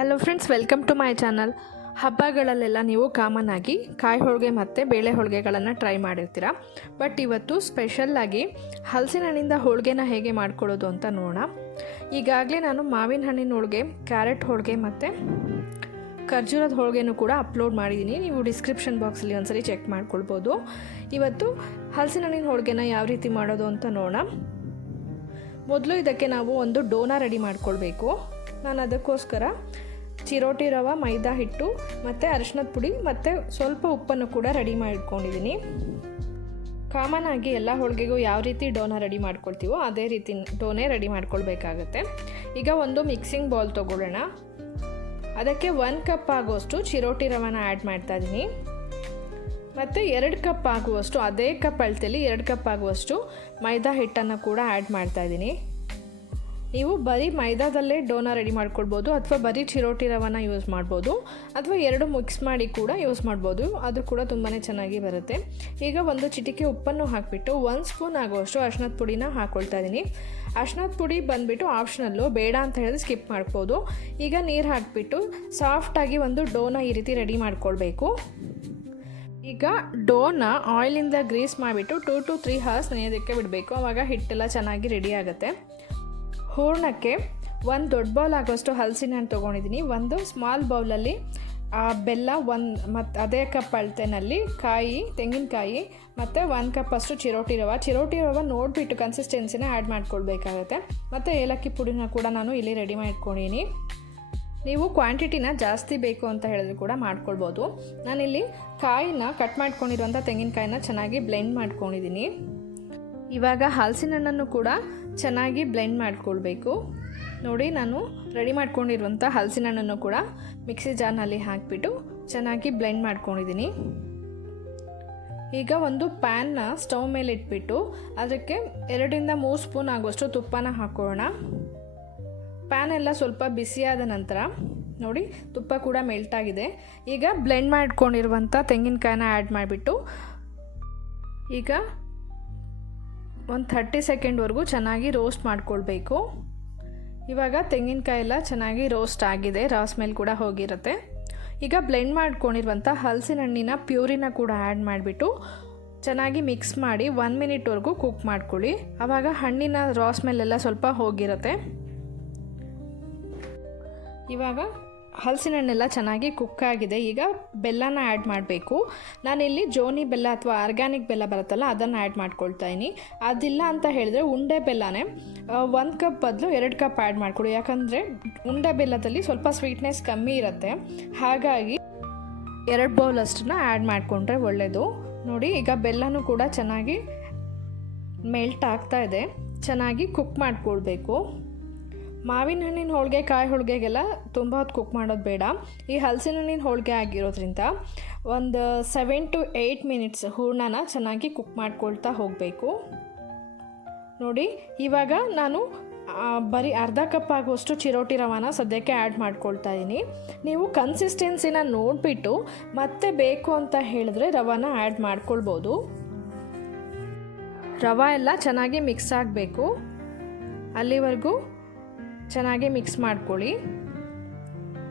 Hello friends, welcome to my channel. ಹಬ್ಬಗಳಲ್ಲೆಲ್ಲ ನೀವು common ಆಗಿ ಕಾಯಿ ಹೋಳಿಗೆ ಮತ್ತು ಬೇಳೆ ಹೋಳಿಗೆಗಳನ್ನು ಟ್ರೈ ಮಾಡಿರ್ತೀರ. ಬಟ್ ಇವತ್ತು ಸ್ಪೆಷಲ್ಲಾಗಿ ಹಲಸಿನ ಹಣ್ಣಿಂದ ಹೋಳಿಗೆನ ಹೇಗೆ ಮಾಡ್ಕೊಳ್ಳೋದು ಅಂತ ನೋಡೋಣ. ಈಗಾಗಲೇ ನಾನು ಮಾವಿನ ಹಣ್ಣಿನ ಹೋಳಿಗೆ, ಕ್ಯಾರೆಟ್ ಹೋಳಿಗೆ ಮತ್ತು ಖರ್ಜೂರದ ಹೋಳಿಗೆನೂ ಕೂಡ ಅಪ್ಲೋಡ್ ಮಾಡಿದ್ದೀನಿ. ನೀವು ಡಿಸ್ಕ್ರಿಪ್ಷನ್ ಬಾಕ್ಸಲ್ಲಿ ಒಂದ್ಸರಿ ಚೆಕ್ ಮಾಡ್ಕೊಳ್ಬೋದು. ಇವತ್ತು ಹಲಸಿನ ಹಣ್ಣಿನ ಹೋಳಿಗೆನ ಯಾವ ರೀತಿ ಮಾಡೋದು ಅಂತ ನೋಡೋಣ. ಮೊದಲು ಇದಕ್ಕೆ ನಾವು ಒಂದು ಡೋನ ರೆಡಿ ಮಾಡ್ಕೊಳ್ಬೇಕು. ನಾನು ಅದಕ್ಕೋಸ್ಕರ ಚಿರೋಟಿ ರವೆ, ಮೈದಾ ಹಿಟ್ಟು ಮತ್ತು ಅರಿಶಿನದ ಪುಡಿ ಮತ್ತು ಸ್ವಲ್ಪ ಉಪ್ಪನ್ನು ಕೂಡ ರೆಡಿ ಮಾಡಿಟ್ಕೊಂಡಿದ್ದೀನಿ. ಕಾಮನ್ ಆಗಿ ಎಲ್ಲ ಹೋಳಿಗೆಗೂ ಯಾವ ರೀತಿ ಡೋನ ರೆಡಿ ಮಾಡ್ಕೊಳ್ತೀವೋ ಅದೇ ರೀತಿ ಡೋನೇ ರೆಡಿ ಮಾಡ್ಕೊಳ್ಬೇಕಾಗತ್ತೆ. ಈಗ ಒಂದು ಮಿಕ್ಸಿಂಗ್ ಬೌಲ್ ತೊಗೊಳ್ಳೋಣ. ಅದಕ್ಕೆ 1 ಕಪ್ ಆಗುವಷ್ಟು ಚಿರೋಟಿ ರವೆನ ಆ್ಯಡ್ ಮಾಡ್ತಾಯಿದ್ದೀನಿ ಮತ್ತು 2 ಕಪ್ ಆಗುವಷ್ಟು, ಅದೇ ಕಪ್ ಅಳತೆಯಲ್ಲಿ 2 ಕಪ್ ಆಗುವಷ್ಟು ಮೈದಾ ಹಿಟ್ಟನ್ನು ಕೂಡ ಆ್ಯಡ್ ಮಾಡ್ತಾಯಿದ್ದೀನಿ. ನೀವು ಬರೀ ಮೈದಾದಲ್ಲೇ ಡೋನ ರೆಡಿ ಮಾಡ್ಕೊಳ್ಬೋದು ಅಥವಾ ಬರೀ ಚಿರೋಟಿ ರವೆನ ಯೂಸ್ ಮಾಡ್ಬೋದು ಅಥವಾ 2 ಮಿಕ್ಸ್ ಮಾಡಿ ಕೂಡ ಯೂಸ್ ಮಾಡ್ಬೋದು. ಅದು ಕೂಡ ತುಂಬಾ ಚೆನ್ನಾಗಿ ಬರುತ್ತೆ. ಈಗ ಒಂದು ಚಿಟಿಕೆ ಉಪ್ಪನ್ನು ಹಾಕಿಬಿಟ್ಟು 1 ಸ್ಪೂನ್ ಆಗುವಷ್ಟು ಅರಿಶಿನದ ಪುಡಿನ ಹಾಕ್ಕೊಳ್ತಾ ಇದ್ದೀನಿ. ಅರಿಶಿನದ ಪುಡಿ ಬಂದುಬಿಟ್ಟು ಆಪ್ಷನಲ್ಲು, ಬೇಡ ಅಂತ ಹೇಳಿದ್ರೆ ಸ್ಕಿಪ್ ಮಾಡ್ಬೋದು. ಈಗ ನೀರು ಹಾಕಿಬಿಟ್ಟು ಸಾಫ್ಟಾಗಿ ಒಂದು ಡೋನ ಈ ರೀತಿ ರೆಡಿ ಮಾಡ್ಕೊಳ್ಬೇಕು. ಈಗ ಡೋನ ಆಯಿಲಿಂದ ಗ್ರೀಸ್ ಮಾಡಿಬಿಟ್ಟು 2 to 3 hours ನೆನೆಯೋದಕ್ಕೆ ಬಿಡಬೇಕು. ಆವಾಗ ಹಿಟ್ಟೆಲ್ಲ ಚೆನ್ನಾಗಿ ರೆಡಿ ಆಗುತ್ತೆ. ಹೂರ್ಣಕ್ಕೆ 1 ದೊಡ್ಡ ಬೌಲ್ ಆಗೋಷ್ಟು ಹಲಸಿನ ಹಣ್ಣು ತೊಗೊಂಡಿದ್ದೀನಿ. ಒಂದು ಸ್ಮಾಲ್ ಬೌಲಲ್ಲಿ ಬೆಲ್ಲ, ಮತ್ತು ಅದೇ ಕಪ್ ಅಳತೆನಲ್ಲಿ ತೆಂಗಿನಕಾಯಿ ಮತ್ತು 1 ಕಪ್ ಅಷ್ಟು ಚಿರೋಟಿ ರವೆ ನೋಡಿಬಿಟ್ಟು ಕನ್ಸಿಸ್ಟೆನ್ಸಿನ ಆ್ಯಡ್ ಮಾಡ್ಕೊಳ್ಬೇಕಾಗತ್ತೆ. ಮತ್ತು ಏಲಕ್ಕಿ ಪುಡಿನ ಕೂಡ ನಾನು ಇಲ್ಲಿ ರೆಡಿ ಮಾಡ್ಕೊಂಡಿದ್ದೀನಿ. ನೀವು ಕ್ವಾಂಟಿಟಿನ ಜಾಸ್ತಿ ಬೇಕು ಅಂತ ಹೇಳಿದ್ರು ಕೂಡ ಮಾಡ್ಕೊಳ್ಬೋದು. ನಾನಿಲ್ಲಿ ಕಾಯಿನ ಕಟ್ ಮಾಡ್ಕೊಂಡಿರುವಂಥ ತೆಂಗಿನಕಾಯಿನ ಚೆನ್ನಾಗಿ ಬ್ಲೆಂಡ್ ಮಾಡ್ಕೊಂಡಿದ್ದೀನಿ. ಇವಾಗ ಹಲಸಿನ ಹಣ್ಣನ್ನು ಕೂಡ ಚೆನ್ನಾಗಿ ಬ್ಲೆಂಡ್ ಮಾಡ್ಕೊಳ್ಬೇಕು. ನೋಡಿ, ನಾನು ರೆಡಿ ಮಾಡ್ಕೊಂಡಿರುವಂಥ ಹಲಸಿನ ಹಣ್ಣನ್ನು ಕೂಡ ಮಿಕ್ಸಿ ಜಾರ್ನಲ್ಲಿ ಹಾಕಿಬಿಟ್ಟು ಚೆನ್ನಾಗಿ ಬ್ಲೆಂಡ್ ಮಾಡ್ಕೊಂಡಿದ್ದೀನಿ. ಈಗ ಒಂದು ಪ್ಯಾನ್ನ ಸ್ಟವ್ ಮೇಲೆ ಇಟ್ಬಿಟ್ಟು ಅದಕ್ಕೆ 2 to 3 ಸ್ಪೂನ್ ಆಗುವಷ್ಟು ತುಪ್ಪನ ಹಾಕೋಣ. ಪ್ಯಾನ್ ಎಲ್ಲ ಸ್ವಲ್ಪ ಬಿಸಿಯಾದ ನಂತರ ನೋಡಿ, ತುಪ್ಪ ಕೂಡ ಮೆಲ್ಟ್ ಆಗಿದೆ. ಈಗ ಬ್ಲೆಂಡ್ ಮಾಡ್ಕೊಂಡಿರುವಂಥ ತೆಂಗಿನಕಾಯಿನ ಆ್ಯಡ್ ಮಾಡಿಬಿಟ್ಟು ಈಗ ಒಂದು 30 ಸೆಕೆಂಡ್ವರೆಗೂ ಚೆನ್ನಾಗಿ ರೋಸ್ಟ್ ಮಾಡ್ಕೊಳ್ಬೇಕು. ಇವಾಗ ತೆಂಗಿನಕಾಯಿ ಎಲ್ಲ ಚೆನ್ನಾಗಿ ರೋಸ್ಟ್ ಆಗಿದೆ, ರಾ ಸ್ಮೆಲ್ ಕೂಡ ಹೋಗಿರುತ್ತೆ. ಈಗ ಬ್ಲೆಂಡ್ ಮಾಡ್ಕೊಂಡಿರುವಂಥ ಹಲಸಿನ ಹಣ್ಣಿನ ಪ್ಯೂರಿನ ಕೂಡ ಆ್ಯಡ್ ಮಾಡಿಬಿಟ್ಟು ಚೆನ್ನಾಗಿ ಮಿಕ್ಸ್ ಮಾಡಿ 1 ಮಿನಿಟ್ವರೆಗೂ ಕುಕ್ ಮಾಡ್ಕೊಳ್ಳಿ. ಆವಾಗ ಹಣ್ಣಿನ ರಾ ಸ್ಮೆಲ್ ಎಲ್ಲ ಸ್ವಲ್ಪ ಹೋಗಿರುತ್ತೆ. ಇವಾಗ ಹಲಸಿನ ಹಣ್ಣೆಲ್ಲ ಚೆನ್ನಾಗಿ ಕುಕ್ ಆಗಿದೆ. ಈಗ ಬೆಲ್ಲನ ಆ್ಯಡ್ ಮಾಡಬೇಕು. ನಾನಿಲ್ಲಿ ಜೋನಿ ಬೆಲ್ಲ ಅಥವಾ ಆರ್ಗ್ಯಾನಿಕ್ ಬೆಲ್ಲ ಬರುತ್ತಲ್ಲ, ಅದನ್ನು ಆ್ಯಡ್ ಮಾಡ್ಕೊಳ್ತಾ ಇದ್ದೀನಿ. ಅದಿಲ್ಲ ಅಂತ ಹೇಳಿದ್ರೆ ಉಂಡೆ ಬೆಲ್ಲನೇ 1 ಕಪ್ ಬದಲು 2 ಕಪ್ ಆ್ಯಡ್ ಮಾಡ್ಕೊಳ್ಳಿ. ಯಾಕಂದರೆ ಉಂಡೆ ಬೆಲ್ಲದಲ್ಲಿ ಸ್ವಲ್ಪ ಸ್ವೀಟ್ನೆಸ್ ಕಮ್ಮಿ ಇರುತ್ತೆ. ಹಾಗಾಗಿ 2 ಬೌಲ್ ಅಷ್ಟನ್ನ ಆ್ಯಡ್ ಮಾಡಿಕೊಂಡ್ರೆ ಒಳ್ಳೆಯದು. ನೋಡಿ, ಈಗ ಬೆಲ್ಲನೂ ಕೂಡ ಚೆನ್ನಾಗಿ ಮೆಲ್ಟ್ ಆಗ್ತಾ ಇದೆ. ಚೆನ್ನಾಗಿ ಕುಕ್ ಮಾಡ್ಕೊಳ್ಬೇಕು. ಮಾವಿನ ಹಣ್ಣಿನ ಹೋಳಿಗೆ, ಕಾಯಿ ಹೋಳಿಗೆಗೆಲ್ಲ ತುಂಬ ಹೊತ್ತು ಕುಕ್ ಮಾಡೋದು ಬೇಡ. ಈ ಹಲಸಿನ ಹಣ್ಣಿನ ಹೋಳಿಗೆ ಆಗಿರೋದ್ರಿಂದ ಒಂದು 7 to 8 ಮಿನಿಟ್ಸ್ ಹೂರ್ಣನ ಚೆನ್ನಾಗಿ ಕುಕ್ ಮಾಡ್ಕೊಳ್ತಾ ಹೋಗಬೇಕು. ನೋಡಿ, ಇವಾಗ ನಾನು ಬರೀ ಅರ್ಧ ಕಪ್ ಆಗುವಷ್ಟು ಚಿರೋಟಿ ರವೆನ ಸದ್ಯಕ್ಕೆ ಆ್ಯಡ್ ಮಾಡ್ಕೊಳ್ತಾ ಇದ್ದೀನಿ. ನೀವು ಕನ್ಸಿಸ್ಟೆನ್ಸಿನ ನೋಡಿಬಿಟ್ಟು ಮತ್ತೆ ಬೇಕು ಅಂತ ಹೇಳಿದ್ರೆ ರವೆನ ಆ್ಯಡ್ ಮಾಡ್ಕೊಳ್ಬೋದು. ರವೆ ಎಲ್ಲ ಚೆನ್ನಾಗಿ ಮಿಕ್ಸ್ ಆಗಬೇಕು. ಅಲ್ಲಿವರೆಗೂ ಚೆನ್ನಾಗಿ ಮಿಕ್ಸ್ ಮಾಡ್ಕೊಳ್ಳಿ.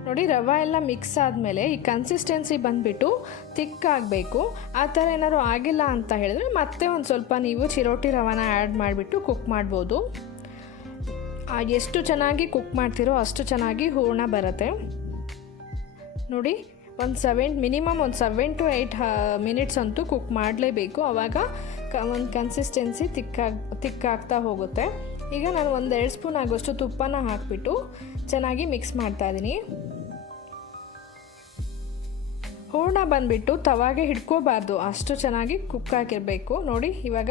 ನೋಡಿ, ರವೆ ಎಲ್ಲ ಮಿಕ್ಸ್ ಆದಮೇಲೆ ಈ ಕನ್ಸಿಸ್ಟೆನ್ಸಿ ಬಂದುಬಿಟ್ಟು ಥಿಕ್ ಆಗಬೇಕು. ಆ ಥರ ಏನಾದ್ರು ಆಗಿಲ್ಲ ಅಂತ ಹೇಳಿದ್ರೆ ಮತ್ತೆ ಒಂದು ಸ್ವಲ್ಪ ನೀವು ಚಿರೋಟಿ ರವೆನ ಆ್ಯಡ್ ಮಾಡಿಬಿಟ್ಟು ಕುಕ್ ಮಾಡ್ಬೋದು. ಎಷ್ಟು ಚೆನ್ನಾಗಿ ಕುಕ್ ಮಾಡ್ತೀರೋ ಅಷ್ಟು ಚೆನ್ನಾಗಿ ಹೂರ್ಣ ಬರುತ್ತೆ. ನೋಡಿ, ಮಿನಿಮಮ್ ಒಂದು 7 to 8 ಮಿನಿಟ್ಸ್ ಅಂತೂ ಕುಕ್ ಮಾಡಲೇಬೇಕು. ಆವಾಗ ಒಂದು ಕನ್ಸಿಸ್ಟೆನ್ಸಿ ಥಿಕ್ ಆಗ್ತಾ ಹೋಗುತ್ತೆ. ಈಗ ನಾನು 1-2 ಸ್ಪೂನ್ ಆಗೋಷ್ಟು ತುಪ್ಪನ ಹಾಕಿಬಿಟ್ಟು ಚೆನ್ನಾಗಿ ಮಿಕ್ಸ್ ಮಾಡ್ತಾಯಿದ್ದೀನಿ. ಹೂರ್ಣ ಬಂದುಬಿಟ್ಟು ತವಾಗೆ ಹಿಡ್ಕೋಬಾರ್ದು, ಅಷ್ಟು ಚೆನ್ನಾಗಿ ಕುಕ್ ಆಗಿರಬೇಕು. ನೋಡಿ, ಇವಾಗ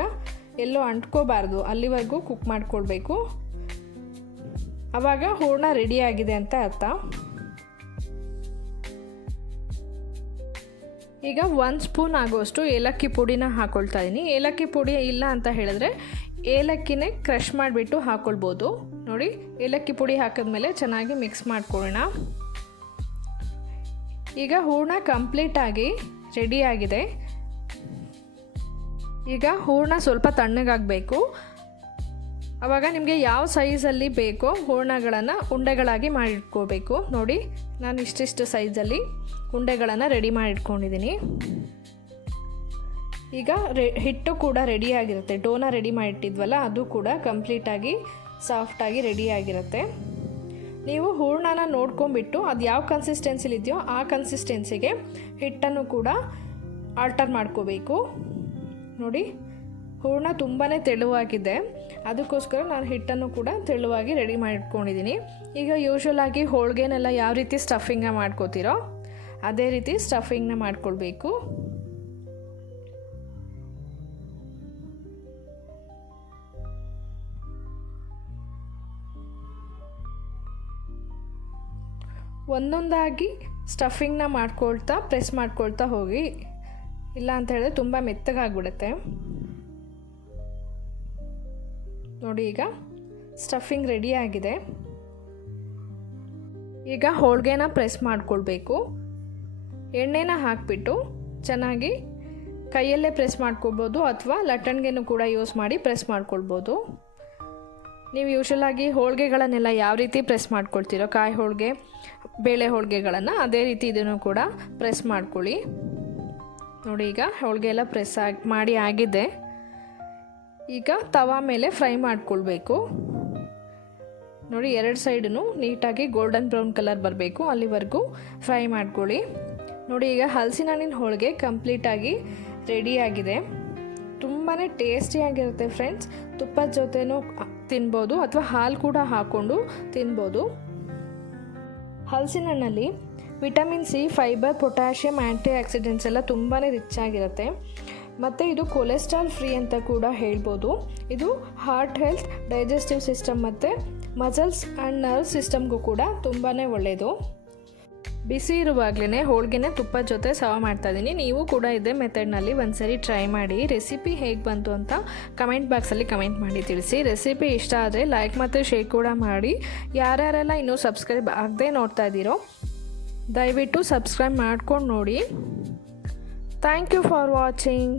ಎಲ್ಲೋ ಅಂಟ್ಕೋಬಾರ್ದು, ಅಲ್ಲಿವರೆಗೂ ಕುಕ್ ಮಾಡ್ಕೊಳ್ಬೇಕು. ಆವಾಗ ಹೂರ್ಣ ರೆಡಿಯಾಗಿದೆ ಅಂತ ಅರ್ಥ. ಈಗ 1 ಸ್ಪೂನ್ ಆಗುವಷ್ಟು ಏಲಕ್ಕಿ ಪುಡಿನ ಹಾಕ್ಕೊಳ್ತಾ ಇದ್ದೀನಿ. ಏಲಕ್ಕಿ ಪುಡಿ ಇಲ್ಲ ಅಂತ ಹೇಳಿದ್ರೆ ಏಲಕ್ಕಿನೇ ಕ್ರಷ್ ಮಾಡಿಬಿಟ್ಟು ಹಾಕ್ಕೊಳ್ಬೋದು. ನೋಡಿ, ಏಲಕ್ಕಿ ಪುಡಿ ಹಾಕಿದ್ಮೇಲೆ ಚೆನ್ನಾಗಿ ಮಿಕ್ಸ್ ಮಾಡ್ಕೊಳ್ಳೋಣ. ಈಗ ಹೂರ್ಣ ಕಂಪ್ಲೀಟಾಗಿ ರೆಡಿಯಾಗಿದೆ. ಈಗ ಹೂರ್ಣ ಸ್ವಲ್ಪ ತಣ್ಣಗಾಗಬೇಕು. ಆವಾಗ ನಿಮಗೆ ಯಾವ ಸೈಜಲ್ಲಿ ಬೇಕೋ ಹೂರಣಗಳನ್ನು ಉಂಡೆಗಳಾಗಿ ಮಾಡಿಟ್ಕೋಬೇಕು. ನೋಡಿ, ನಾನು ಇಷ್ಟಿಷ್ಟು ಸೈಜಲ್ಲಿ ಉಂಡೆಗಳನ್ನು ರೆಡಿ ಮಾಡಿಟ್ಕೊಂಡಿದ್ದೀನಿ. ಈಗ ಹಿಟ್ಟು ಕೂಡ ರೆಡಿಯಾಗಿರುತ್ತೆ. ಡೋನ ರೆಡಿ ಮಾಡಿಟ್ಟಿದ್ವಲ್ಲ, ಅದು ಕೂಡ ಕಂಪ್ಲೀಟಾಗಿ ಸಾಫ್ಟಾಗಿ ರೆಡಿಯಾಗಿರುತ್ತೆ. ನೀವು ಹೂರಣನ ನೋಡ್ಕೊಂಬಿಟ್ಟು ಅದು ಯಾವ ಕನ್ಸಿಸ್ಟೆನ್ಸಿಲಿದೆಯೋ ಆ ಕನ್ಸಿಸ್ಟೆನ್ಸಿಗೆ ಹಿಟ್ಟನ್ನು ಕೂಡ ಆಲ್ಟರ್ ಮಾಡ್ಕೋಬೇಕು. ನೋಡಿ, ಹೂರಣ ತುಂಬಾ ತೆಳುವಾಗಿದೆ, ಅದಕ್ಕೋಸ್ಕರ ನಾನು ಹಿಟ್ಟನ್ನು ಕೂಡ ತೆಳುವಾಗಿ ರೆಡಿ ಮಾಡಿಟ್ಕೊಂಡಿದ್ದೀನಿ. ಈಗ ಯೂಶ್ವಲಾಗಿ ಹೋಳಿಗೆನೆಲ್ಲ ಯಾವ ರೀತಿ ಸ್ಟಫಿಂಗ್ನ ಮಾಡ್ಕೋತೀರೋ ಅದೇ ರೀತಿ ಸ್ಟಫಿಂಗ್ನ ಮಾಡ್ಕೊಳ್ಬೇಕು. ಒಂದೊಂದಾಗಿ ಸ್ಟಫಿಂಗ್ನ ಮಾಡ್ಕೊಳ್ತಾ ಪ್ರೆಸ್ ಮಾಡ್ಕೊಳ್ತಾ ಹೋಗಿ, ಇಲ್ಲ ಅಂತ ಹೇಳಿದ್ರೆ ತುಂಬ ಮೆತ್ತಗಾಗ್ಬಿಡುತ್ತೆ. ನೋಡಿ, ಈಗ ಸ್ಟಫಿಂಗ್ ರೆಡಿ ಆಗಿದೆ. ಈಗ ಹೋಳಿಗೆನ ಪ್ರೆಸ್ ಮಾಡ್ಕೊಳ್ಬೇಕು. ಎಣ್ಣೆನ ಹಾಕಿಬಿಟ್ಟು ಚೆನ್ನಾಗಿ ಕೈಯಲ್ಲೇ ಪ್ರೆಸ್ ಮಾಡ್ಕೊಳ್ಬೋದು, ಅಥವಾ ಲಟ್ಟಣಿಗೆನೂ ಕೂಡ ಯೂಸ್ ಮಾಡಿ ಪ್ರೆಸ್ ಮಾಡ್ಕೊಳ್ಬೋದು. ನೀವು ಯೂಶ್ವಲಾಗಿ ಹೋಳಿಗೆಗಳನ್ನೆಲ್ಲ ಯಾವ ರೀತಿ ಪ್ರೆಸ್ ಮಾಡ್ಕೊಳ್ತೀರೋ, ಕಾಯಿ ಹೋಳಿಗೆ, ಬೇಳೆ ಹೋಳಿಗೆಗಳನ್ನು, ಅದೇ ರೀತಿ ಇದನ್ನು ಕೂಡ ಪ್ರೆಸ್ ಮಾಡ್ಕೊಳ್ಳಿ. ನೋಡಿ, ಈಗ ಹೋಳಿಗೆ ಎಲ್ಲ ಪ್ರೆಸ್ ಮಾಡಿ ಆಗಿದೆ. ಈಗ ತವಾ ಮೇಲೆ ಫ್ರೈ ಮಾಡ್ಕೊಳ್ಬೇಕು. ನೋಡಿ, ಎರಡು ಸೈಡೂ ನೀಟಾಗಿ ಗೋಲ್ಡನ್ ಬ್ರೌನ್ ಕಲರ್ ಬರಬೇಕು, ಅಲ್ಲಿವರೆಗೂ ಫ್ರೈ ಮಾಡ್ಕೊಳ್ಳಿ. ನೋಡಿ, ಈಗ ಹಲಸಿನ ಹಣ್ಣಿನ ಹೋಳಿಗೆ ಕಂಪ್ಲೀಟಾಗಿ ರೆಡಿಯಾಗಿದೆ. ತುಂಬಾ ಟೇಸ್ಟಿಯಾಗಿರುತ್ತೆ ಫ್ರೆಂಡ್ಸ್. ತುಪ್ಪದ ಜೊತೆನೂ ತಿನ್ಬೋದು, ಅಥವಾ ಹಾಲು ಕೂಡ ಹಾಕ್ಕೊಂಡು ತಿನ್ಬೋದು. ಹಲಸಿನ ಹಣ್ಣಲ್ಲಿ ವಿಟಮಿನ್ ಸಿ, ಫೈಬರ್, ಪೊಟ್ಯಾಷಿಯಮ್, ಆ್ಯಂಟಿ ಆಕ್ಸಿಡೆಂಟ್ಸ್ ಎಲ್ಲ ತುಂಬಾ ರಿಚ್ ಆಗಿರುತ್ತೆ. ಮತ್ತು ಇದು ಕೊಲೆಸ್ಟ್ರಾಲ್ ಫ್ರೀ ಅಂತ ಕೂಡ ಹೇಳ್ಬೋದು. ಇದು ಹಾರ್ಟ್ ಹೆಲ್ತ್, ಡೈಜೆಸ್ಟಿವ್ ಸಿಸ್ಟಮ್ ಮತ್ತು ಮಸಲ್ಸ್ ಆ್ಯಂಡ್ ನರ್ವ್ ಸಿಸ್ಟಮ್ಗೂ ಕೂಡ ತುಂಬಾ ಒಳ್ಳೆಯದು. ಬಿಸಿ ಇರುವಾಗಲೇ ಹೋಳಿಗೆನೇ ತುಪ್ಪದ ಜೊತೆ ಸರ್ವ್ ಮಾಡ್ತಾಯಿದ್ದೀನಿ. ನೀವು ಕೂಡ ಇದೇ ಮೆಥಡ್ನಲ್ಲಿ ಒಂದ್ಸರಿ ಟ್ರೈ ಮಾಡಿ. ರೆಸಿಪಿ ಹೇಗೆ ಬಂತು ಅಂತ ಕಮೆಂಟ್ ಬಾಕ್ಸಲ್ಲಿ ಕಮೆಂಟ್ ಮಾಡಿ ತಿಳಿಸಿ. ರೆಸಿಪಿ ಇಷ್ಟ ಆದರೆ ಲೈಕ್ ಮತ್ತು ಶೇರ್ ಕೂಡ ಮಾಡಿ. ಯಾರ್ಯಾರೆಲ್ಲ ಇನ್ನೂ ಸಬ್ಸ್ಕ್ರೈಬ್ ಆಗದೆ ನೋಡ್ತಾ ಇದ್ದೀರೋ ದಯವಿಟ್ಟು ಸಬ್ಸ್ಕ್ರೈಬ್ ಮಾಡ್ಕೊಂಡು ನೋಡಿ. Thank you for watching.